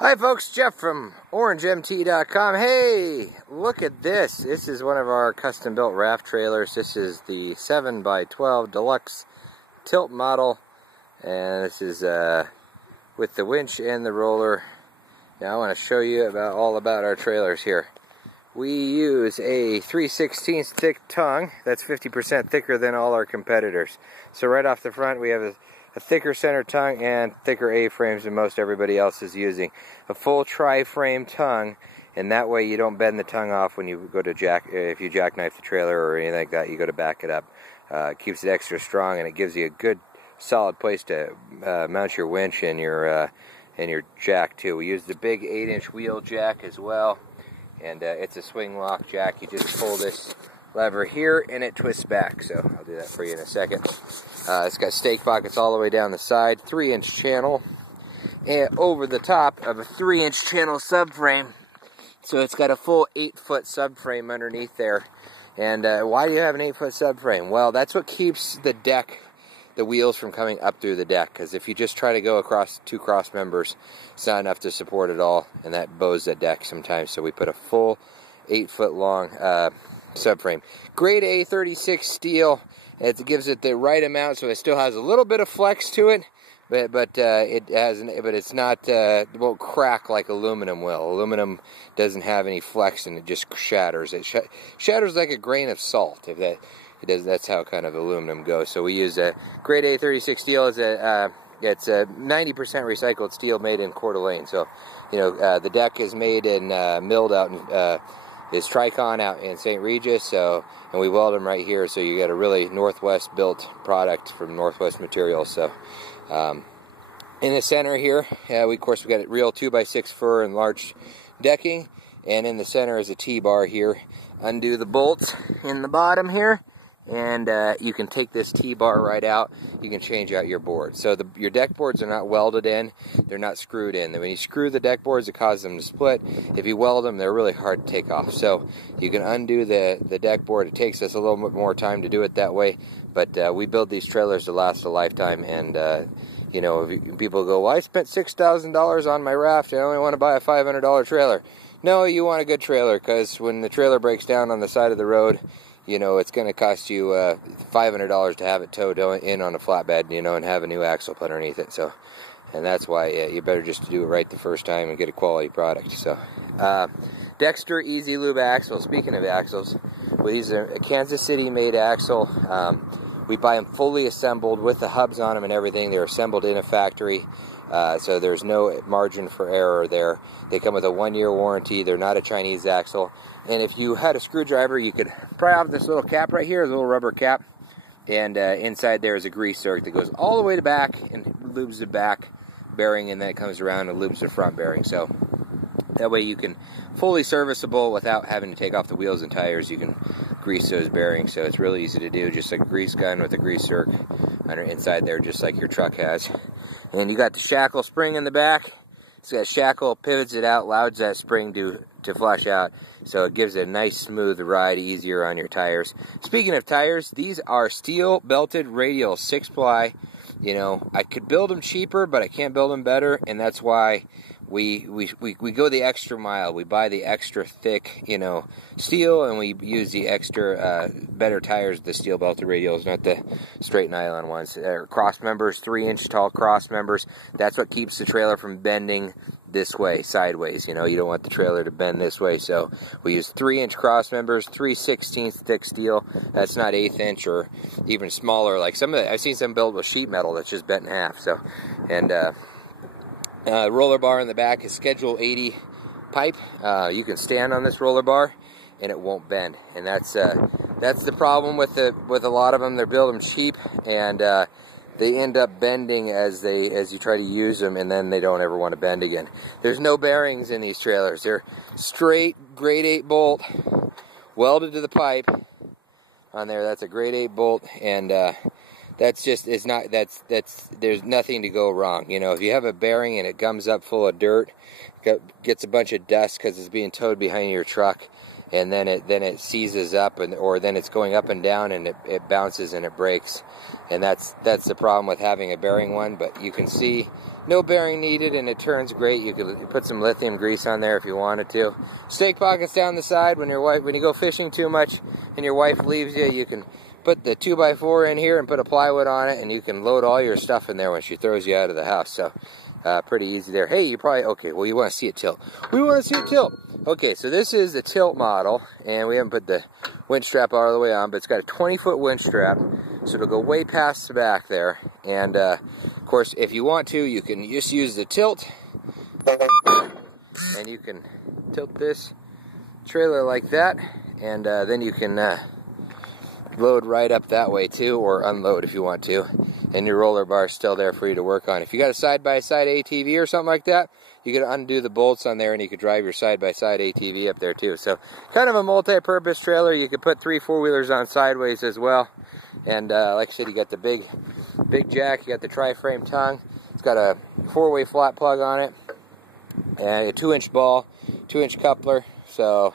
Hi folks, Jeff from OrangeMT.com. Hey, look at this. This is one of our custom built raft trailers. This is the 7x12 deluxe tilt model, and this is with the winch and the roller. Now I want to show you all about our trailers here. We use a 3/16 thick tongue that's 50% thicker than all our competitors. So right off the front we have a thicker center tongue and thicker A-frames than most everybody else is using. A full tri-frame tongue, and that way you don't bend the tongue off when you go to if you jackknife the trailer or anything like that, you go to back it up. It keeps it extra strong, and it gives you a good solid place to mount your winch and your jack too. We use the big 8-inch wheel jack as well, and it's a swing lock jack. You just pull this lever here and it twists back, so I'll do that for you in a second. It's got stake pockets all the way down the side, 3-inch channel, and over the top of a 3-inch channel subframe. So it's got a full 8-foot subframe underneath there. And why do you have an 8-foot subframe? Well, that's what keeps the wheels from coming up through the deck. Because if you just try to go across two cross members, it's not enough to support it all, and that bows the deck sometimes. So we put a full 8-foot long subframe. Grade A 36 steel. It gives it the right amount, so it still has a little bit of flex to it, but it's not. It won't crack like aluminum will. Aluminum doesn't have any flex, and it just shatters. It shatters like a grain of salt. If that it does, that's how kind of aluminum goes. So we use a grade A 36 steel. It's a 90% recycled steel made in Coeur d'Alene. So the deck is made and milled out in. Is Tricon out in St. Regis, and we weld them right here, so you get a really Northwest built product from Northwest materials. So in the center here, of course we got real 2x6 fur and large decking, and in the center is a T-bar here. Undo the bolts in the bottom here, and you can take this T-bar right out. You can change out your board. So your deck boards are not welded in, they're not screwed in. When you screw the deck boards, it causes them to split. If you weld them, they're really hard to take off. So you can undo the deck board. It takes us a little bit more time to do it that way, but we build these trailers to last a lifetime. And people go, well, I spent $6,000 on my raft and I only want to buy a $500 trailer. No, you want a good trailer, because when the trailer breaks down on the side of the road, it's going to cost you $500 to have it towed in on a flatbed, and have a new axle put underneath it. So, and that's why you better just do it right the first time and get a quality product. So, Dexter Easy Lube axle. Speaking of axles, well, these are a Kansas City made axle. We buy them fully assembled with the hubs on them and everything. They're assembled in a factory. So there's no margin for error there. They come with a 1-year warranty. They're not a Chinese axle. And if you had a screwdriver, you could pry off this little cap right here, a little rubber cap, and inside there is a grease zerk that goes all the way to back and lubes the back bearing, and then it comes around and lubes the front bearing. So that way you can fully serviceable without having to take off the wheels and tires. You can grease those bearings, so it's really easy to do, just like a grease gun with a grease zerk inside there, just like your truck has. And you got the Shackle Spring in the back. It's got shackle, pivots it out, allows that spring to flush out, so it gives it a nice smooth ride, easier on your tires. Speaking of tires, these are steel belted radial 6-ply. I could build them cheaper, but I can't build them better, and that's why we go the extra mile. We buy the extra thick, steel, and we use the extra better tires, the steel belted radials, not the straight nylon ones. They're cross members, 3-inch tall cross members. That's what keeps the trailer from bending this way, sideways. You don't want the trailer to bend this way, so we use 3-inch cross members, 3/16 thick steel. That's not 1/8 inch or even smaller. Like I've seen some built with sheet metal that's just bent in half. So, and roller bar in the back is Schedule 80 pipe. You can stand on this roller bar and it won't bend, and that's the problem with a lot of them. They're building cheap, and they end up bending as you try to use them, and then they don't ever want to bend again. There's no bearings in these trailers. They're straight grade 8 bolt welded to the pipe on there. That's a grade 8 bolt, and there's nothing to go wrong. If you have a bearing and it gums up full of dirt, gets a bunch of dust because it's being towed behind your truck, and then it seizes up, or then it's going up and down, and it bounces and it breaks. And that's the problem with having a bearing one. But you can see no bearing needed, and it turns great. You could put some lithium grease on there if you wanted to. Stake pockets down the side. When you go fishing too much and your wife leaves you, you can put the 2x4 in here and put a plywood on it, and you can load all your stuff in there when she throws you out of the house. So pretty easy there. Hey, you probably, okay, well, you want to see it tilt. We want to see it tilt. Okay, so this is the tilt model, and we haven't put the winch strap all the way on, but it's got a 20-foot winch strap, so it'll go way past the back there. And of course, if you want to, you can just use the tilt, and you can tilt this trailer like that, and then you can load right up that way too, or unload if you want to, and your roller bar is still there for you to work on. If you got a side-by-side ATV or something like that, you could undo the bolts on there and you could drive your side-by-side ATV up there too. So kind of a multi-purpose trailer. You could put 3 4-wheelers on sideways as well. And like I said, you got the big jack, you got the tri-frame tongue. It's got a 4-way flat plug on it, and a 2-inch ball, 2-inch coupler. So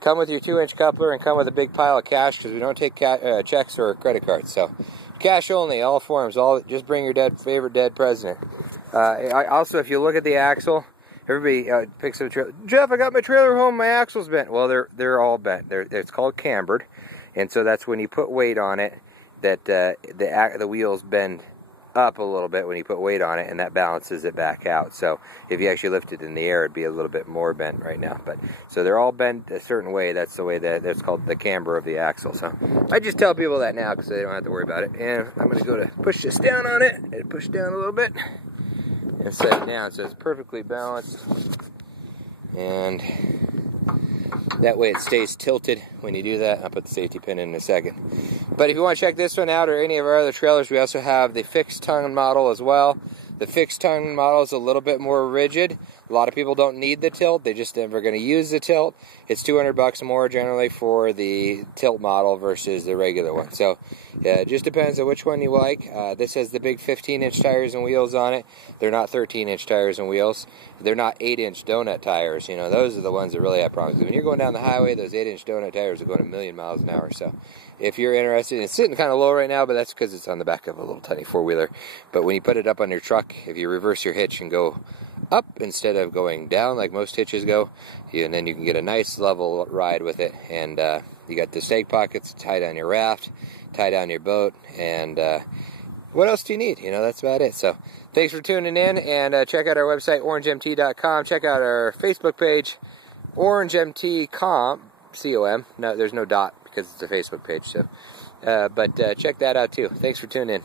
come with your 2-inch coupler and come with a big pile of cash, because we don't take checks or credit cards. So cash only, all forms. Just bring your favorite dead president. Also, if you look at the axle, everybody picks up a trailer. Jeff, I got my trailer home. My axle's bent. Well, they're all bent. It's called cambered, and so that's when you put weight on it. That the wheels bend up a little bit when you put weight on it, and that balances it back out. So if you actually lift it in the air, it'd be a little bit more bent right now. But so they're all bent a certain way. That's the way that's called the camber of the axle. So I just tell people that now because they don't have to worry about it. And I'm going to go to push this down on it, and push down a little bit, and set it down so it's perfectly balanced. And that way it stays tilted when you do that. I'll put the safety pin in a second. But if you want to check this one out or any of our other trailers, we also have the fixed tongue model as well. The fixed tongue model is a little bit more rigid. A lot of people don't need the tilt. They just never going to use the tilt. It's $200 more generally for the tilt model versus the regular one. So it just depends on which one you like. This has the big 15-inch tires and wheels on it. They're not 13-inch tires and wheels. They're not 8-inch donut tires. You know, those are the ones that really have problems. When you're going down the highway, those 8-inch donut tires are going a million miles an hour. So if you're interested, it's sitting kind of low right now, but that's because it's on the back of a little tiny 4-wheeler. But when you put it up on your truck, if you reverse your hitch and go up instead of going down like most hitches go, and then you can get a nice level ride with it. And you got the stake pockets to tie down your raft, tie down your boat, and what else do you need? You know, that's about it. So thanks for tuning in, and check out our website, orangemt.com. Check out our Facebook page, orangemt.com. C-O-M. No, there's no dot because it's a Facebook page. So, but check that out too. Thanks for tuning in.